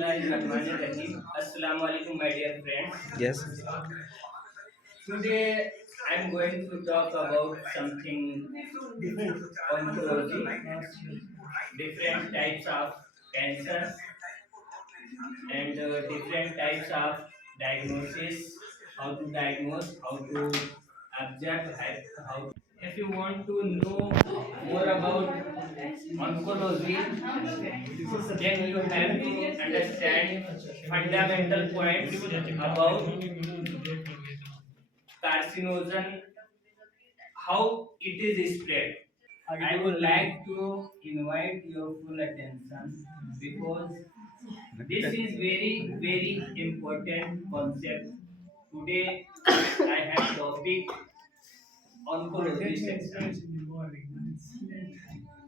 Bismillahirrahmanirrahim. Assalamu alaikum, my dear friends. Yes. Today I'm going to talk about something oncology, different types of cancers, and different types of diagnosis, how to diagnose, how to observe, how. If you want to know more about oncology, then you have to understand fundamental points about carcinogen, how it is spread. I would like to invite your full attention because this is very important concept. Today I have topic oncology section.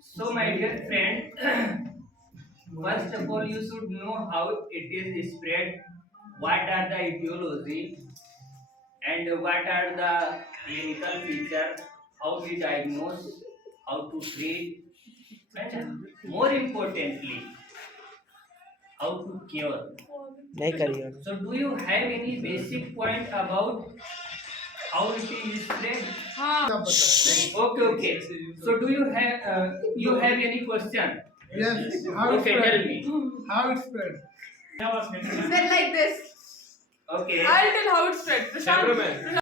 So my dear friend, first of all, you should know how it is spread, what are the etiology, and what are the clinical features, how we diagnose, how to treat, and more importantly, how to cure. नहीं करिए So, do you have any basic point about how it is spread? Okay. So, do you have any question? Yes. How it Okay, spread? tell me. How it spread? Spread like this. Okay. I'll tell how it spread. Prashant.